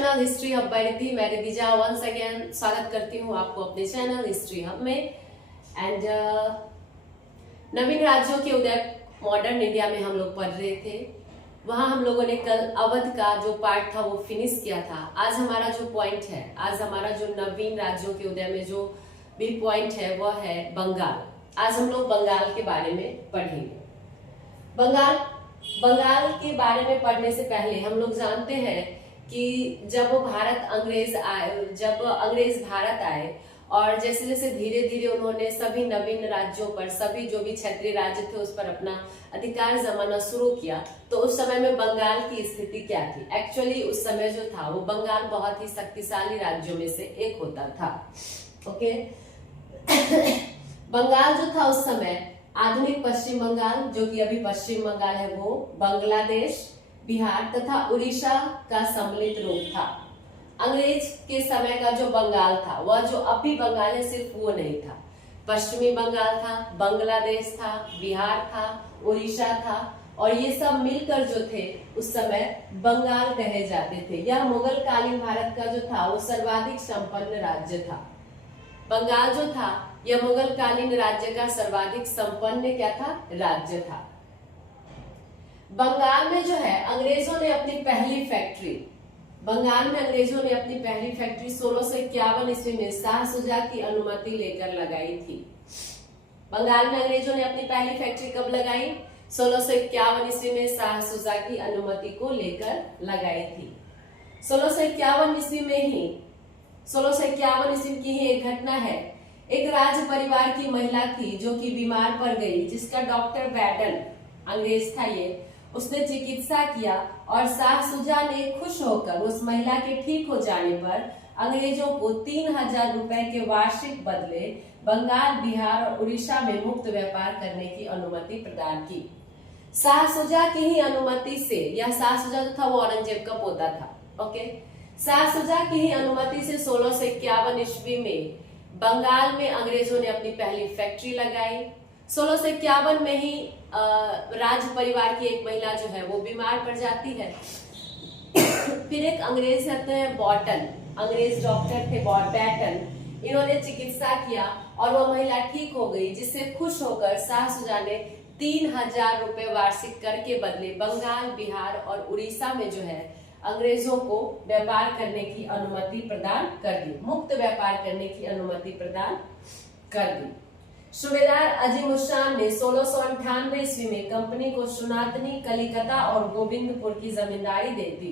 Channel history hub by Riddhi. मैं Riddhija once again स्वागत करती हूँ आपको अपने चैनल हिस्ट्री हब में। एंड नवीन राज्यों के उदय मॉडर्न इंडिया में हम लोग पढ़ रहे थे। वहाँ हम लोगों ने कल अवध का जो पार्ट था वो फिनिश किया था। आज हमारा जो पॉइंट है, आज हमारा जो नवीन राज्यों के उदय में जो भी पॉइंट है वह है बंगाल। आज हम लोग बंगाल के बारे में पढ़ेंगे। बंगाल के बारे में पढ़ने से पहले हम लोग जानते हैं कि जब अंग्रेज भारत आए और जैसे जैसे धीरे धीरे उन्होंने सभी नवीन राज्यों पर, सभी जो भी क्षेत्रीय राज्य थे उस पर अपना अधिकार जमाना शुरू किया, तो उस समय में बंगाल की स्थिति क्या थी। एक्चुअली उस समय जो था वो बंगाल बहुत ही शक्तिशाली राज्यों में से एक होता था। ओके बंगाल जो था उस समय आधुनिक पश्चिम बंगाल, जो कि अभी पश्चिम बंगाल है, वो बांग्लादेश, बिहार तथा उड़ीसा का सम्मिलित रूप था। अंग्रेज के समय का जो बंगाल था, वह जो अभी बंगाल है सिर्फ वो नहीं था। पश्चिमी बंगाल था, बांग्लादेश था, बिहार था, उड़ीसा था, और ये सब मिलकर जो थे उस समय बंगाल कहे जाते थे। यह मुगल कालीन भारत का जो था वो सर्वाधिक संपन्न राज्य था। बंगाल जो था यह मुगल कालीन राज्य का सर्वाधिक संपन्न क्या था, राज्य था। बंगाल में जो है अंग्रेजों ने अपनी पहली फैक्ट्री, बंगाल में अंग्रेजों ने अपनी पहली फैक्ट्री 1651 ईस्वी में शाह शुजा की अनुमति लेकर लगाई थी। बंगाल में अंग्रेजों ने अपनी पहली फैक्ट्री कब लगाई? 1651 ईस्वी में शाह शुजा की अनुमति को लेकर लगाई थी। 1651 ईस्वी में ही 1651 ईस्वी की ही एक घटना है। एक राज परिवार की महिला थी जो कि बीमार पड़ गई, जिसका डॉक्टर बैटन अंग्रेज था ये, उसने चिकित्सा किया और शाह शुजा ने खुश होकर उस महिला के ठीक हो जाने पर अंग्रेजों को 3000 रुपए के वार्षिक बदले बंगाल, बिहार और उड़ीसा में मुक्त व्यापार करने की अनुमति प्रदान की। शाह शुजा की ही अनुमति से, यह शाह शुजा जो था वो औरंगजेब का पोता था। ओके, शाह शुजा की ही अनुमति से 1651 ईस्वी में बंगाल में अंग्रेजों ने अपनी पहली फैक्ट्री लगाई। 1651 में ही राज परिवार की एक महिला जो है वो बीमार पड़ जाती है। फिर एक अंग्रेज रहते हैं बॉटन, अंग्रेज डॉक्टर थे बैटन, इन्होंने चिकित्सा किया और वह महिला ठीक हो गई, जिससे खुश होकर शाह शुजा ने 3000 रुपए वार्षिक कर के बदले बंगाल, बिहार और उड़ीसा में जो है अंग्रेजों को व्यापार करने की अनुमति प्रदान कर दी, मुक्त व्यापार करने की अनुमति प्रदान कर दी। सूबेदार अजीमुशान ने 1698 ईस्वी में कंपनी को सुनातनी, कलिकता और गोविंदपुर की जमींदारी दे दी।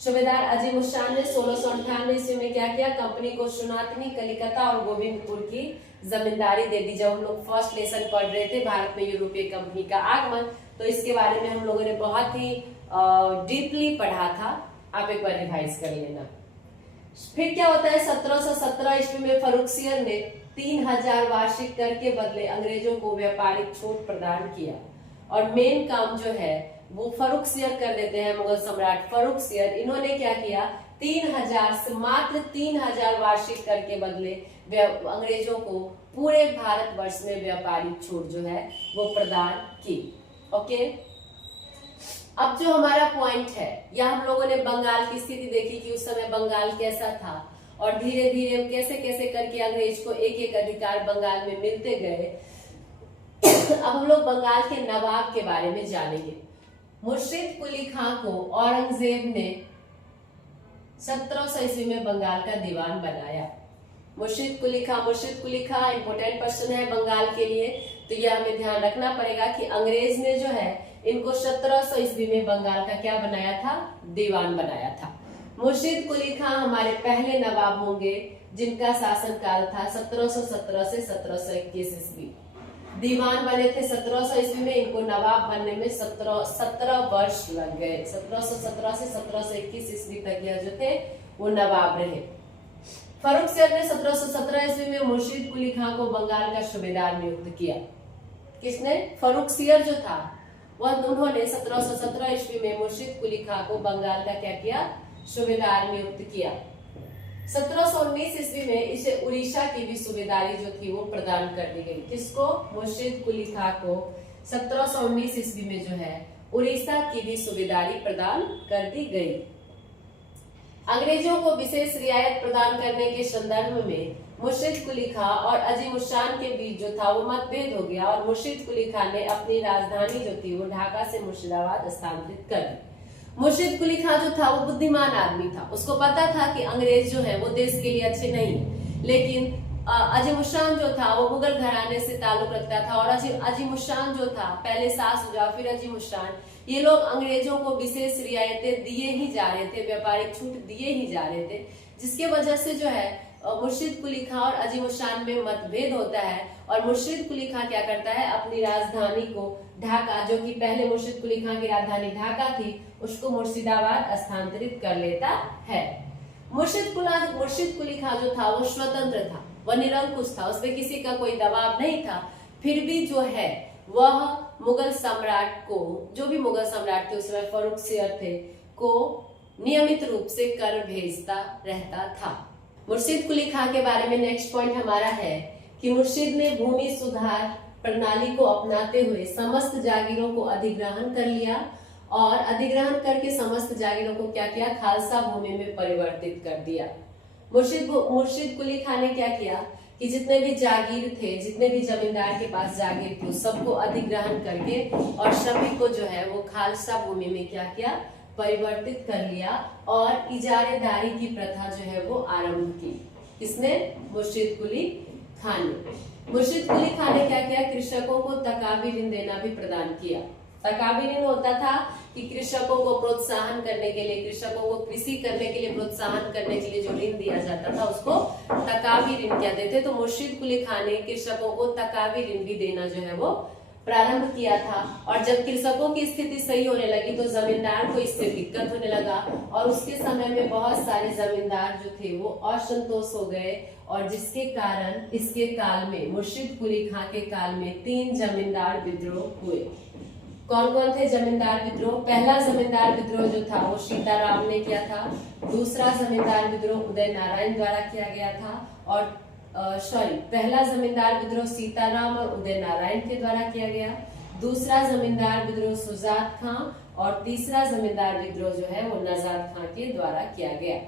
सूबेदार अजीमुशान ने 1698 ईस्वी में क्या किया? कंपनी को सुनातनी, कलिकता और गोविंदपुर की जमींदारी दे दी। जब हम लोग फर्स्ट लेसन पढ़ रहे थे भारत में यूरोपीय कंपनी का आगमन, तो इसके बारे में हम लोगों ने बहुत ही डीपली पढ़ा था। आप एक बार रिवाइज कर लेना। फिर क्या होता है? 1717 ईस्वी में फर्रुखसियर ने 3000 वार्षिक कर के बदले अंग्रेजों को व्यापारिक छूट प्रदान किया, और मेन काम जो है वो फर्रुखसियर कर देते हैं, मुगल सम्राट फर्रुखसियर। इन्होंने क्या किया? 3000 से मात्र 3000 वार्षिक कर के बदले अंग्रेजों को पूरे भारतवर्ष में व्यापारिक छूट जो है वो प्रदान की। ओके, अब जो हमारा पॉइंट है, यह हम लोगों ने बंगाल की स्थिति देखी कि उस समय बंगाल कैसा था और धीरे धीरे कैसे कैसे करके अंग्रेज को एक एक अधिकार बंगाल में मिलते गए। अब हम लोग बंगाल के नवाब के बारे में जानेंगे। मुर्शिद कुली खां को औरंगजेब ने 1700 ईस्वी में बंगाल का दीवान बनाया। मुर्शिद कुली खां इंपोर्टेंट पर्सन है बंगाल के लिए, तो यह हमें ध्यान रखना पड़ेगा कि अंग्रेज ने जो है इनको 1700 ईस्वी में बंगाल का क्या बनाया था? दीवान बनाया था। मुर्शिद कुली खां हमारे पहले नवाब होंगे जिनका शासनकाल था 1717 से 1721 ईस्वी। दीवान बने थे 1700 ईस्वी में, इनको नवाब बनने में 17 वर्ष लग गए। 1717 से 1721 ईस्वी तक यह जो थे वो नवाब रहे। फर्रुखसियर ने 1717 ईस्वी में मुर्शिद कुली खां को बंगाल का सूबेदार नियुक्त किया। किसने? फर्रुखसियर जो था वह, उन्होंने 1717 ईस्वी में मुर्शिद कुली खां को बंगाल का क्या किया? सूबेदार नियुक्त किया। 1719 ईस्वी में इसे उड़ीसा की भी सूबेदारी जो थी वो प्रदान कर दी गई। किसको? मुर्शिद कुली खां को 1719 ईस्वी में जो है उड़ीसा की भी सूबेदारी प्रदान कर दी गई। अंग्रेजों को विशेष रियायत प्रदान करने के संदर्भ में मुर्शिद कुली खां और अजीम उस शान के बीच जो था वो मतभेद हो गया और मुर्शिद कुली खां ने अपनी राजधानी जो थी वो ढाका से मुर्शिदाबाद स्थानांतरित कर दी। मुर्शिद कुली खां जो था वो बुद्धिमान आदमी था, उसको पता था कि अंग्रेज जो है वो देश के लिए अच्छे नहीं है, लेकिन अजीम उस शान जो था वो मुगल घराने से ताल्लुक रखता था और अजीम उस शान जो था, पहले शाह शुजा फिर अजीम उस शान, ये लोग अंग्रेजों को विशेष रियायतें दिए ही जा रहे थे, व्यापारिक छूट दिए ही जा रहे थे, जिसके वजह से जो है मुर्शिद कुली खां और अजीम उस शान में मतभेद होता है और मुर्शिद कुली खां क्या करता है, अपनी राजधानी को ढाका, जो कि पहले मुर्शिद कुली खां की राजधानी ढाका थी, उसको मुर्शिदाबाद स्थानांतरित कर लेता है। मुर्शिद कुली खां जो था वो स्वतंत्र था, वह निरंकुश था, उसपे किसी का कोई दबाव नहीं था, फिर भी जो है वह मुगल सम्राट को, जो भी मुगल सम्राट थे उस समय फर्रुखसियर थे, को नियमित रूप से कर भेजता रहता था। मुर्शिद कुली खां के बारे में नेक्स्ट पॉइंट हमारा है कि मुर्शिद ने भूमि सुधार प्रणाली को अपनाते हुए समस्त जागीरों को अधिग्रहण कर लिया और अधिग्रहण करके समस्त जागीरों को क्या किया, खालसा भूमि में परिवर्तित कर दिया। मुर्शिद कुली खां ने क्या किया कि जितने भी जागीर थे, जितने भी जमींदार के पास जागीर थी, सबको अधिग्रहण करके और सभी को जो है वो खालसा भूमि में क्या किया, परिवर्तित कर लिया और इजारेदारी की प्रथा जो है वो आरंभ की। किसने? मुर्शिद कुली खां ने। मुर्शिद कुली खां ने क्या किया, कृषकों को तकावी ऋण देना भी प्रदान किया। तकावी ऋण होता था कि कृषकों को प्रोत्साहन करने के लिए, कृषकों को कृषि करने के लिए प्रोत्साहन करने के लिए जो ऋण दिया जाता था उसको तकावी ऋण कहते थे। तो मुर्शिद कुली खां ने कृषकों को तकावी ऋण भी देना जो है वो प्रारंभ किया था और जब कृषकों की स्थिति सही होने लगी तो जमींदार को इससे दिक्कत होने लगा और उसके समय में बहुत सारे जमींदार जो थे वो असंतोष हो गए और जिसके कारण इसके काल में, मुर्शिद कुली खां के काल में 3 जमींदार विद्रोह हुए। कौन कौन थे जमींदार विद्रोह? पहला जमींदार विद्रोह जो था वो सीताराम ने किया था, दूसरा जमींदार विद्रोह उदय नारायण द्वारा किया गया था और पहला जमींदार विद्रोह सीताराम और उदय नारायण के द्वारा किया गया, दूसरा जमींदार विद्रोह सुजात खां और तीसरा जमींदार विद्रोह जो है वो नजात खां के द्वारा किया गया।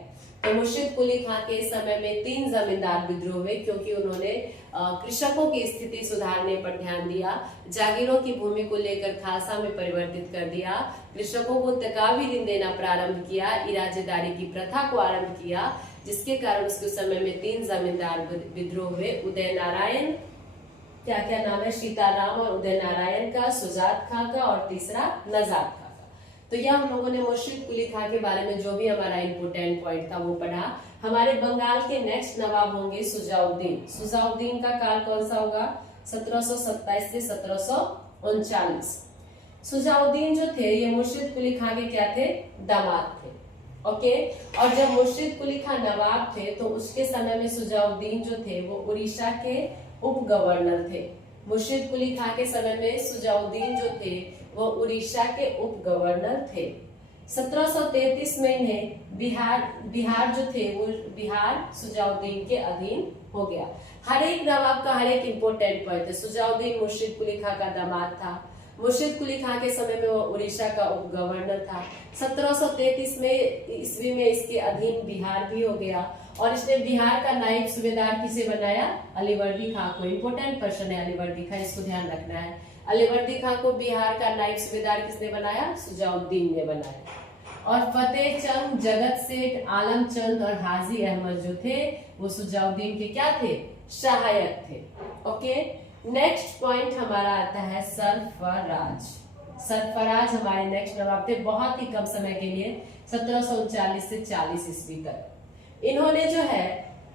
तो मुर्शिद कुली खां के समय में 3 जमींदार विद्रोह हुए क्योंकि उन्होंने कृषकों की स्थिति सुधारने पर ध्यान दिया, जागीरों की भूमि को लेकर खालसा में परिवर्तित कर दिया, कृषकों को तकावी ऋण देना प्रारंभ किया, इराजेदारी की प्रथा को आरंभ किया, जिसके कारण उसके समय में 3 जमींदार विद्रोह हुए। उदय नारायण, क्या क्या नाम है, सीताराम और उदय नारायण का, सुजात खां का और तीसरा नजात खां का। तो यह हम लोगों ने मुर्शिद कुली खां के बारे में जो भी हमारा इम्पोर्टेंट पॉइंट था वो पढ़ा। हमारे बंगाल के नेक्स्ट नवाब होंगे सुजाउद्दीन। सुजाउद्दीन का काल कौन सा होगा? 1727 से 1739। सुजाउद्दीन जो थे ये मुर्शिद कुली खां के क्या थे? दामाद थे। ओके, और जब मुर्शिद कुली खां नवाब थे तो उसके समय में सुजाउद्दीन जो थे वो उड़ीसा के उप गवर्नर थे। मुर्शिद कुली खां के समय में सुजाउद्दीन जो थे वो उड़ीसा के उप गवर्नर थे। 1733 में इन्हें बिहार जो थे वो बिहार सुजाउद्दीन के अधीन हो गया। हर एक नवाब का हर एक इम्पोर्टेंट पॉइंट है। सुजाउद्दीन मुर्शिद कुली खां का दामाद था, मुर्शिद कुली खां के समय में वो उड़ीसा का उप गवर्नर था। 1733 में ईस्वी में इसके अधीन बिहार भी हो गया और इसने बिहार का नायब सूबेदार किसे बनाया? अलीवर्दी खां को। इम्पोर्टेंट पर्सन है अलीवर्दी खां, इसको ध्यान रखना है। अलीवर्दी खां को बिहार का नायब सूबेदार किसने बनाया? सुजाउद्दीन ने बनाया। और फतेह चंद, जगत सेठ, आलम चंद और हाजी अहमद जो थे वो सुजाउद्दीन के क्या थे? सहायक थे। ओके, नेक्स्ट पॉइंट हमारा आता है सरफराज। सरफराज हमारे नेक्स्ट नवाब थे, बहुत ही कम समय के लिए, 1739 से 40 ईस्वी तक। इन्होंने जो है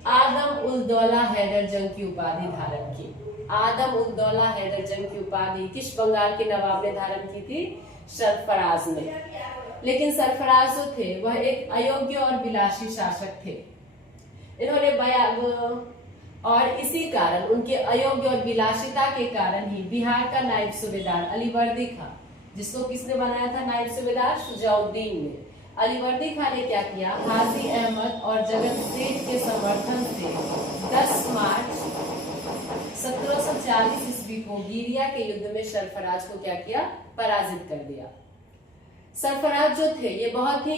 आदम उल दौला हैदर जंग की उपाधि धारण की। आदम उल दौला हैदर जंग की उपाधि किस बंगाल के नवाब ने धारण की थी? सरफराज ने। लेकिन सरफराज जो थे वह एक अयोग्य और विलासी शासक थे। इन्होंने और इसी कारण, उनके अयोग्य और विलासिता के कारण ही बिहार का नायब सूबेदार अलीवर्दी खां, जिसको किसने बनाया था नायब सूबेदार? सुजाउद्दीन ने। अलीवर्दी खां ने क्या किया? हाजी अहमद और जगत सेठ के समर्थन से 10 मार्च 1740 ईस्वी को गिरिया के युद्ध में सरफराज को क्या किया? पराजित कर दिया। सरफराज जो थे ये बहुत ही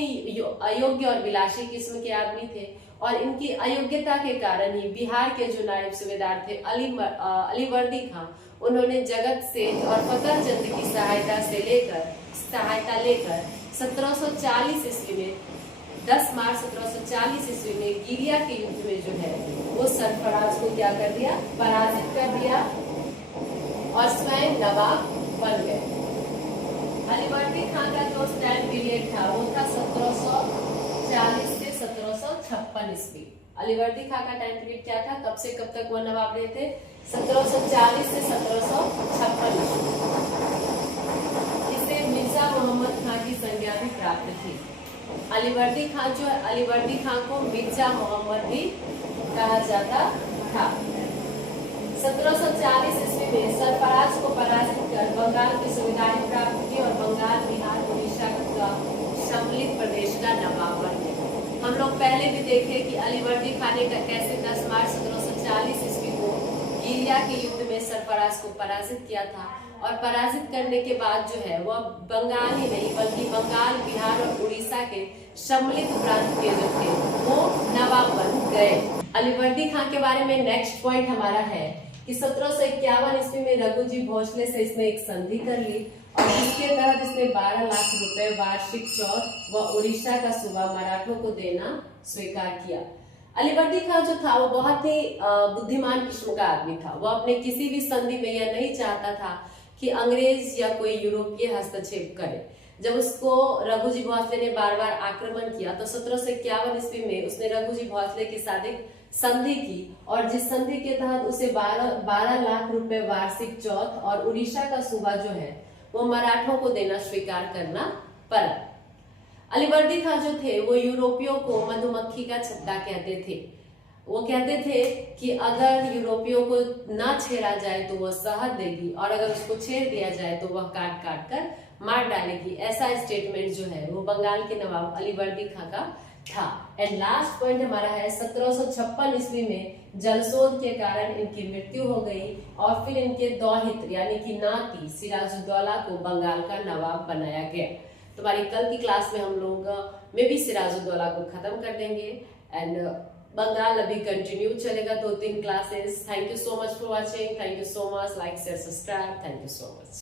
अयोग्य और विलासी किस्म के आदमी थे और इनकी अयोग्यता के कारण ही बिहार के जो नायब सूबेदार थे अलीवर्दी खां, उन्होंने जगत सेठ और फतेह चंद की सहायता लेकर 1740 ईस्वी में 10 मार्च 1740 ईस्वी में गिरिया के युद्ध में जो है वो सरफराज को क्या कर दिया, पराजित कर दिया और स्वयं नवाब बन गए। अलीवर्दी खां का जो टाइम पीरियड था वो था 1740 से 1756 ईस्वी। अलीवर्दी खां का टाइम पीरियड क्या था, कब से कब तक वो नवाब रहे थे, 1740 से 1756 ईस्वी। इसे मिर्जा मोहम्मद खां की संज्ञा भी प्राप्त थी। अलीवर्दी खां जो है, अलीवर्दी खां को मिर्जा मोहम्मद भी कहा जाता था। 1740 ईस्वी में सरफराज को पराजित कर बंगाल की सुविधाएं प्राप्त की और बंगाल, बिहार, उड़ीसा का सम्मिलित प्रदेश का नवाब बन गए। हम लोग पहले भी देखे कि अलीवर्दी खां ने कैसे 10 मार्च 1740 ईस्वी को गिरिया के युद्ध में सरफराज को पराजित किया था और पराजित करने के बाद जो है वह बंगाल ही नहीं बल्कि बंगाल, बिहार और उड़ीसा के सम्मिलित प्रांत के जो थे वो नवाब बन गए। अलीवर्दी खां के बारे में नेक्स्ट पॉइंट हमारा है कि 1751 ईस्वी में रघुजी भोसले से इसने एक संधि कर ली और इसके तहत इसने 12 लाख रुपए वार्षिक चौथ व उड़ीसा का सूबा मराठों को देना स्वीकार किया। अलीवर्दी खां जो था वो बहुत ही बुद्धिमान किस्म का आदमी था। वो अपने किसी भी संधि में यह नहीं चाहता था कि अंग्रेज या कोई यूरोपीय हस्तक्षेप करे। जब उसको रघुजी भोसले ने बार बार आक्रमण किया तो 1751 ईस्वी में उसने रघुजी भोसले के साथ एक संधि की और जिस संधि के तहत उसे 12 लाख रुपए वार्षिक चौथ और उड़ीसा का सूबा जो है वो मराठों को देना स्वीकार करना पड़ा। अलीवर्दी खां जो थे वो यूरोपियों को मधुमक्खी का छत्ता कहते थे। वो कहते थे कि अगर यूरोपियों को ना छेड़ा जाए तो वह शहद देगी और अगर उसको छेड़ दिया जाए तो वह काट काट कर मार डालेगी। ऐसा स्टेटमेंट जो है वो बंगाल के नवाब अलीवर्दी खां का था। एंड लास्ट पॉइंट हमारा है 1756 ईस्वी में जलशोध के कारण इनकी मृत्यु हो गई और फिर इनके दौहित्र यानी कि नाती सिराजुद्दौला को बंगाल का नवाब बनाया गया। तो हमारी कल की क्लास में हम लोग में भी सिराजुद्दौला को खत्म कर देंगे एंड बंगाल अभी कंटिन्यू चलेगा 2-3 classes. Thank you so much for watching. Thank you so much. Like share subscribe. Thank you so much.